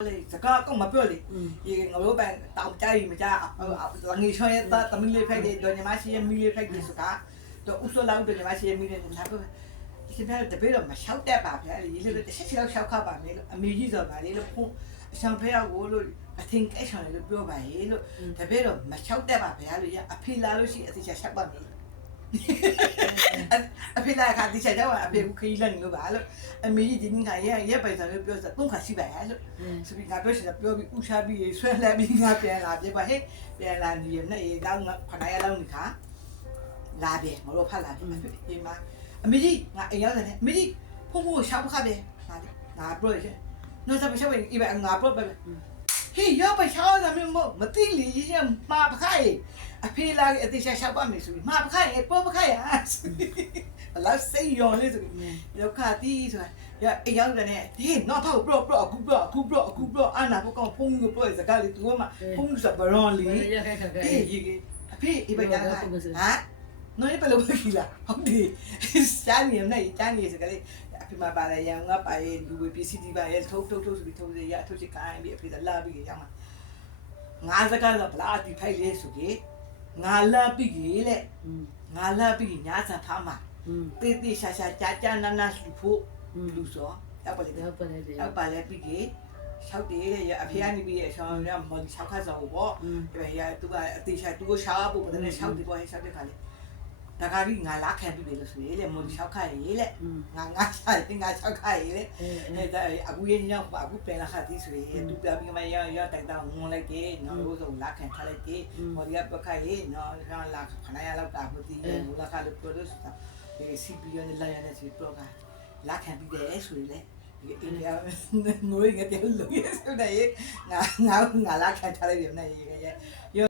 这个跟我们表里，伊我老板到家里面家，人家穿的米里拍的，对你妈些米里拍的是噶，都无所谓对你妈些米里，他不，现在特别了嘛，小点吧，拍的，伊那个小卡吧，没了，没几着吧，伊那碰，像拍啊我了，听改上来了表白伊了，特别了嘛，小点吧，拍的呀，拍拉了些，这些小把米。အဖေလာခါဒီချက်တော့အဖေကိုခီးလက်နေလို့ပါလို့အမေကြီးဒီနေ့ကရဲပိုင်ဆောင်လို့ပြောဆို3ခါရှိပါရဲ့လို့ဆိုပြီးငါပြောချင်တာပြောပြီးဥချပြီးဆွဲလဲပြီးငါပြန်လာပြပါဟဲ့ပြန်လာနေရနဲ့တော့ငါခဏရလောက်နေခါလာတယ်မလို့ဖတ်လာတယ်ဒီမှာအမေကြီးငါအိမ်ရောက်တယ်အမေကြီးဖုန်းကိုရှောက်ခါပဲငါပြောရနော်ဆက်ရှောက်ပြီးငါပြောပဲဟေးရောက်ပါရှောက်တာမျိုးမသိလီရမှာပခိုင်အဖေလာအတိချာရှောက်ပါမယ်ဆိုပြီးမှာပခိုင်ပေါ်ပခိုင်လာစိတ်ရောလေးဆိုပြီးရောက်ခါတီးဆိုတာရရောက်တယ်နဲ့ဟေးနော်ထောက်ပရောအခုအာနာဘောကောင်ဖုန်းကိုပြောစကားလေးသူကမှဖုန်းစပရွန်လေးဟေးရေအဖေအိပညာဟာနော်ရပလို့ခီလာဟုတ်တယ်စာနေနေတန်းနေစကားလေးအဖေမပါလေရငါပါရဲ့လူပစ္စည်းဒီပါရဲ့ထုတ်ဆိုပြီးထုတ်ရထုတ်ချစ်ကိုင်းပြီးအဖေလာပြီးရမှာငါစကားတော့ဗလာတီဖိုက်လေးဆိုကြီးငါလာပြီးကြီးလေငါလာပြီးညာစာဖားမှာတေးတေးရှာကြာနာစုဖို့လူစောရောက်ပါလေရောက်ပါလေပြီးကြီးရှောက်တယ်ရအဖေကနေပြီးရှောင်းရမော်ဒီရှောက်ခါစောပေါ့ဒါရသူကအသေးချာသူကိုရှာဖို့ပတ်တယ်ရှောက်တယ်ပေါ့ရှောက်တဲ့ခါလေဒါကကြီးငါလာခံပြီးပြီလို့ဆိုရေလေမော်ဒီရှောက်ခါရေလေငါဆိုင်ငါရှောက်ခါရေလေအဲဒါအခုရင်းညောင်းပါအခုပြန်လာခါသည်ဆိုရေသူပြပြီးမှရတိုက်တော့ငုံလိုက်တယ်နော်လို့ဆိုလာခံထားလိုက်တယ်မော်ဒီကပခါရေနော်လာခဏရလောက်တာဘူးတီးရေမူလာခါလို့ပြောလို့ဆိုတာစီပီယန်လာရတဲ့စီပရောကလာခံပြီးတယ်ဆိုရေလေဒီအိန္ဒိယငွေငါတယ်လို့ရဆိုတယ်ငါလာခံထားလိုက်ပြီနဲ့ရေ